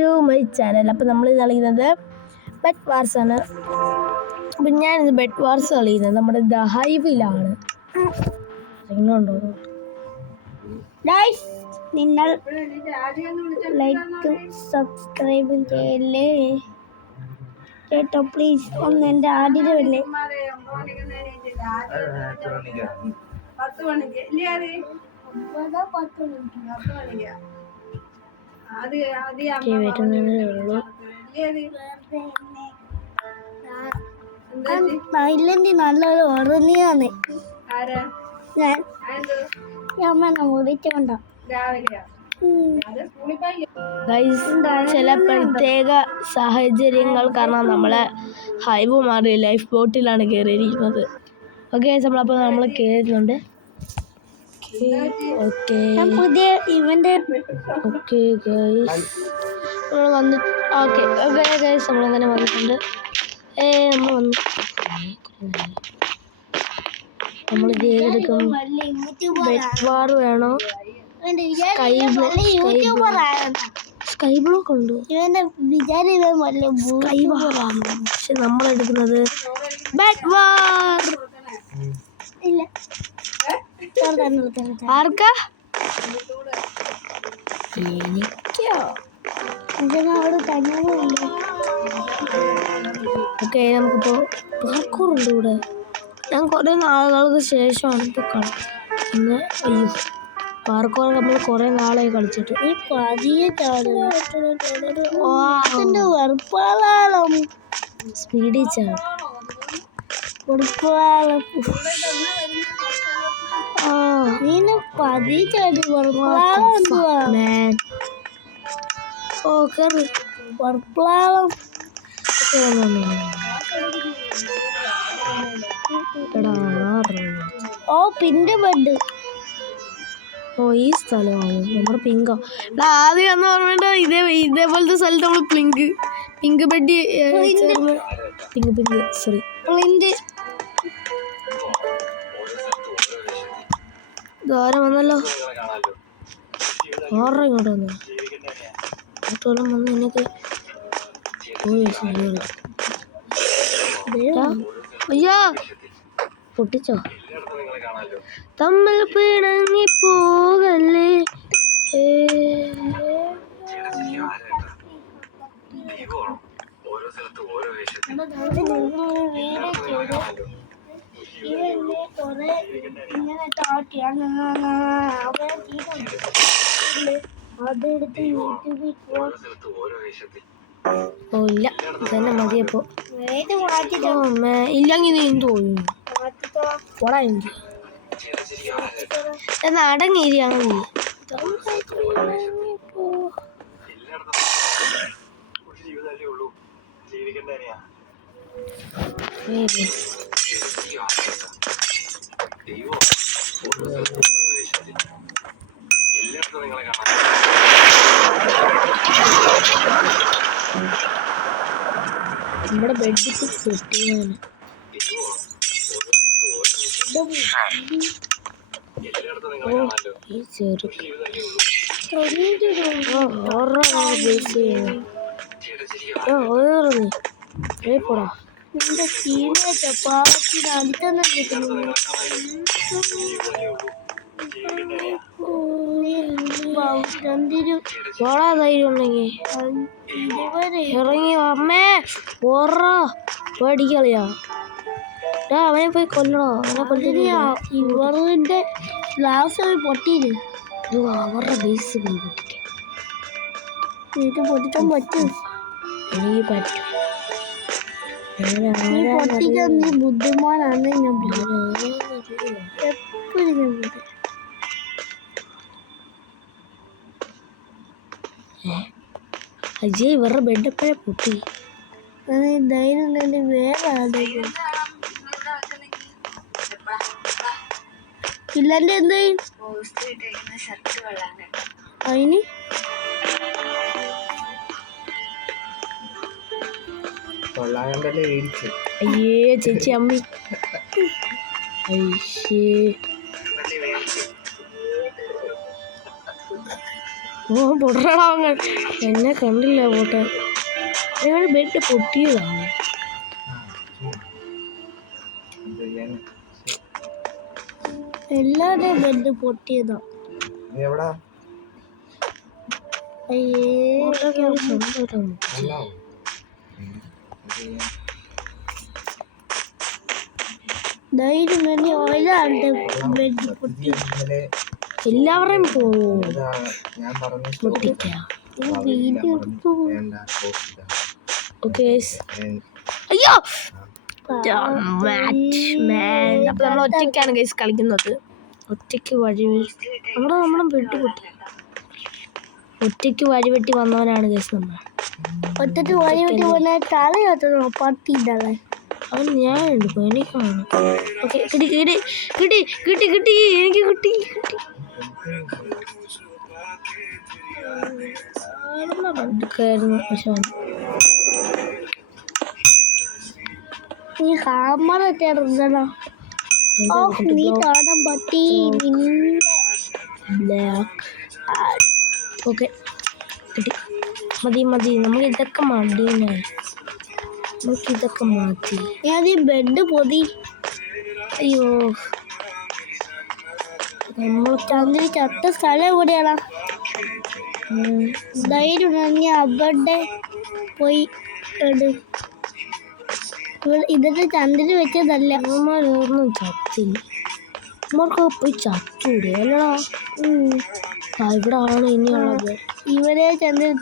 To my channel. അപ്പോൾ നമ്മൾ കളിക്കുന്നത് ബെഡ് വാർസ് ആണ്. അപ്പം ഞാനിത് ബെഡ് വാർസ് കളിക്കുന്നത് നമ്മുടെ ദ ഹൈവിലാണ്. ഉണ്ടോ നിങ്ങൾ ലൈക്കും സബ്സ്ക്രൈബും ചെയ്യല്ലേ കേട്ടോ പ്ലീസ്. ഒന്ന് എൻ്റെ ആദ്യമല്ലേ 10 മണിക്ക് ഇല്ലെങ്കിൽ നല്ലൊരു ഉറങ്ങിയാണ് ഞാൻ മുറിച്ചോണ്ടോ ചില പ്രത്യേക സാഹചര്യങ്ങൾ കാരണം നമ്മളെ ഹൈവ് മാറി ലൈഫ് ബോട്ടിലാണ് കയറിയിരിക്കുന്നത്. ഓക്കെ നമ്മളപ്പോൾ നമ്മൾ കയറുന്നുണ്ട്. ഓക്കെ പുതിയ ഇവൻ്റെ ഓക്കെ ഗൈസ് നമ്മൾ വന്ന് ഓക്കെ ഓക്കെ ഗൈസ് നമ്മളങ്ങനെ വന്നിട്ടുണ്ട്. നമ്മൾ വന്നു നമ്മൾ ചെയ്തെടുക്കും. ബെഡ് വാർ വേണോ സ്കൈ ബ്ലോക്ക് ഉണ്ട് സ്കൈ വാറാണ്. പക്ഷെ നമ്മളെടുക്കുന്നത് ബെഡ് വാർ. ഇല്ല ആർക്കാ എനിക്കോ ഓക്കെ നമുക്കിപ്പോൾ പാർക്കൂറുണ്ട് ഇവിടെ. ഞാൻ കുറേ നാളുകൾക്ക് ശേഷമാണ് ഇപ്പോൾ കളിക്കുന്നത്. അയ്യോ പാർക്കൂർ നമ്മൾ കുറേ നാളായി കളിച്ചിട്ട്. സ്പീഡിൽ ചാടും പിന്നെ ബെഡ് ഈ സ്ഥലമാണ് നമ്മുടെ പിങ്കോ. ആദ്യം എന്ന് പറഞ്ഞിട്ട് ഇതേപോലത്തെ സ്ഥലത്ത് നമ്മൾ പിങ്ക് ബെഡ് പിങ്ക് സോറി ദ്വാരം വന്നല്ലോ. ഇങ്ങോട്ട് വന്നു മറ്റോളം വന്ന് എനിക്ക് അയ്യോ പൊട്ടിച്ചോ. തമ്മിൽ പിണങ്ങി പോകല്ലേ ഓ ഇല്ല ഇതന്നെ മതിയപ്പോ. ഇല്ലെങ്കിൽ നീ തോന്നുന്നു പോടാ എനിക്ക് എന്നാ അടങ്ങിയിരിയാണ് നീ. നമ്മുടെ ബെഡ് പൊട്ടിയാണ്. ഈ ചെറുക്ക് പോടാ നിന്റെ പാവത്തിന് അടുത്തൊന്നും കിട്ടുന്നു. പോടാ ധൈര്യം ഉണ്ടെങ്കിൽ ഇറങ്ങി അമ്മേ ഓറ പേടിക്കളിയാ. അവനെ പോയി കൊല്ലണോ? അവനെ കൊല്ലില്ല. ഇവരുടെ ഗ്ലാസ് പൊട്ടിയില്ല. അവരുടെ ബേസ് പോയി പൊട്ടിക്കാൻ എനിക്ക് പൊട്ടിക്കാൻ പറ്റും. എനിക്ക് പറ്റും. പൊട്ടിക്കാൻ നീ ബുദ്ധിമാനാണ്. ഞാൻ എപ്പോഴും ഞാൻ അജയ് ഇവരുടെ ബെഡ് എപ്പോഴേ പൊട്ടി. ധൈര്യം ഉണ്ടെങ്കിൽ വേറെ ആദ്യം ഇല്ലെന്റെ എന്ത് അതിന് അയ്യേ ചേച്ചി അമ്മി അയ്യേ ഓ പൊട്ടടാ അവൻ എന്നെ കണ്ടില്ല പോട്ടെ. ഞങ്ങളുടെ ബെഡ് പൊട്ടിയതാണ്. എല്ലാവരുടെയും ബെഡ് പൊട്ടിയതാ. എല്ലാവരുടെയും പൊട്ടിക്കാം. അയ്യോ അപ്പൊ നമ്മൾ ഒറ്റയ്ക്കാണ് ഗൈസ് കളിക്കുന്നത്. ഒറ്റയ്ക്ക് നമ്മുടെ ബെഡ് പൊട്ടി. ഒറ്റയ്ക്ക് വഴിവെട്ടി വന്നവനാണ് ഗൈസ് നമ്മൾ. ഒറ്റയ്ക്ക് വഴിവെട്ടി വന്ന കളിയാത്തോ പട്ടിയില്ലേ അവൻ. ഞാൻ എടുക്കും എനിക്കാണ്. ഓക്കെ കിട്ടി കിട്ടി കിട്ടി കിട്ടി കിട്ടി എനിക്ക് കിട്ടി കിട്ടി. എടുക്കായിരുന്നു പക്ഷെ നീ ഹാമറൊക്കെ ഇടുന്നോ. നീ കാണാൻ പറ്റി. ഓക്കെ കിട്ടി. മതി മതി നമുക്ക് ഇതൊക്കെ മതിനെ. നമുക്കിതൊക്കെ മാറ്റി. ഞാൻ ബെഡ് പൊതി. അയ്യോ നമ്മൾ ചന്ദ്രൻ ചത്ത സ്ഥലം എവിടെയാണ്? ധൈര്യം ഉണ്ടെങ്കിൽ അവിടെ പോയി ഇതൊക്കെ ചന്ദ്രൻ വെച്ചതല്ല. അമ്മമാരൊന്നും ചത്തില്ല. നമ്മൾക്ക് പോയി ചത്തൂടെ അല്ലടാ. ഇവിടെ ആണ് ഇനിയുള്ളത്. ഇവരെ ചന്ദ്രൻ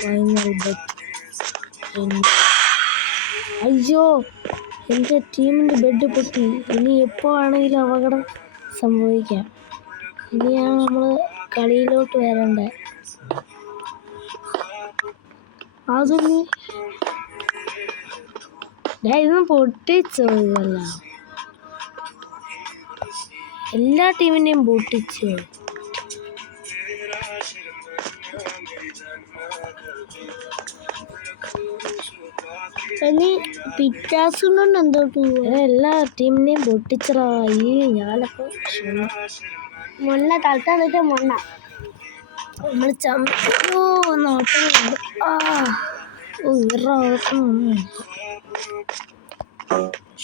ഫൈനൽ ബെറ്റ്. അയ്യോ എൻ്റെ ടീമിൻ്റെ ബെഡ് പൊട്ടി. ഇനി എപ്പോൾ ആണെങ്കിലും അപകടം സംഭവിക്കാം. ഇനിയാണ് നമ്മൾ കളിയിലോട്ട് വരേണ്ടത്. അത് നീ ഇതൊന്നും പൊട്ടിച്ചോ? ഇതല്ല എല്ലാ ടീമിൻ്റെയും പൊട്ടിച്ചോ? പിറ്റാസുകൊണ്ട് എന്തോട്ട് എല്ലാ ടീമിനെയും പൊട്ടിച്ചറായി. ഞാനപ്പോൾ മൊണ്ണ തൽക്കാലത്തെ മൊണ്ണ നമ്മൾ ചമ്മോ നോട്ടമുണ്ട്.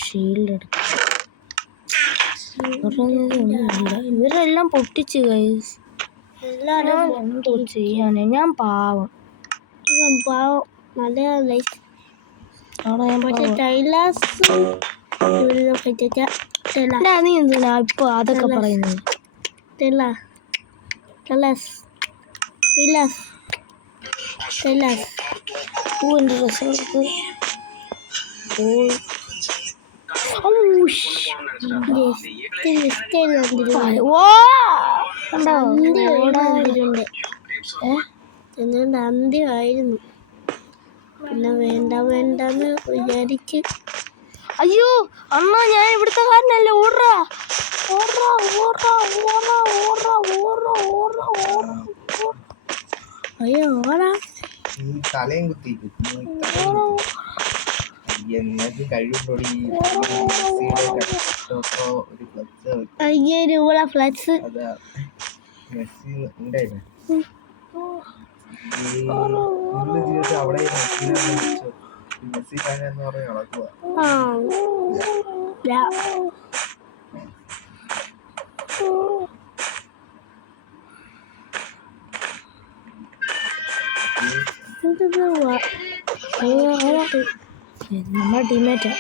ഷീൽഡ് എടുക്കാം. ഇവരെല്ലാം പൊട്ടിച്ച് ഗൈസ്. എല്ലാവരും എന്തോ ചെയ്യാനേ. ഞാൻ പാവം നല്ല ഗൈസ്. നീ എന്തിനാ ഇപ്പൊ അതൊക്കെ പറയുന്നത്? പൂവിൻ്റെ ഡ്രസ്സുകൾക്ക് അന്ത്യമായിരുന്നു. പിന്നെ വേണ്ട വേണ്ടെന്ന് വിചാരിച്ച്. അയ്യോ അണ്ണാ ഞാൻ ഇവിടുത്തെ കാരനല്ലേ. ഓടാ ഓടാ ഓടാ ഓടാ ഓടാ ഓടാ ഓടാ ഓടാ. അയ്യോ ഓടാ തലയും കുത്തി ₹5,000 ഫ്ലക്സ്. അവിടെ മെസ്സി ഫാൻ എന്ന് പറഞ്ഞ് നടക്കുക. നമ്മുടെ ടീമേറ്റാ.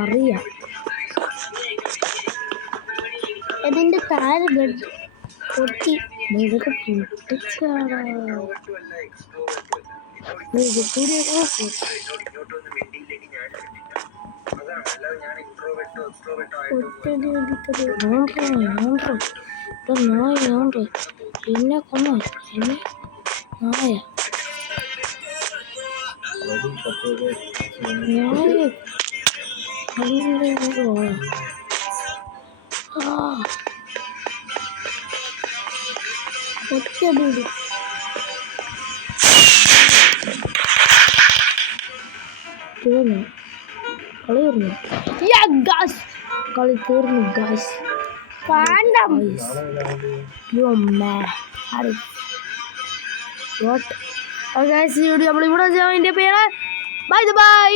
അറിയാം അതിന്റെ താഴെ ബെഡ് പൊട്ടി. ഇതൊക്കെ പൊട്ടിച്ചാടാ. ഒറ്റടി അടിക്കത് നായ എന്നെ കൊന്നു എന്നെ നായ നായ ഒറ്റടി തീർന്നു കളി തീർന്നു കളി തീർന്നു ഗായ്സ് വാട്ട് ഗായ്സ് വീഡിയോ നമ്മൾ ഇവിടെ ബൈ ബൈ.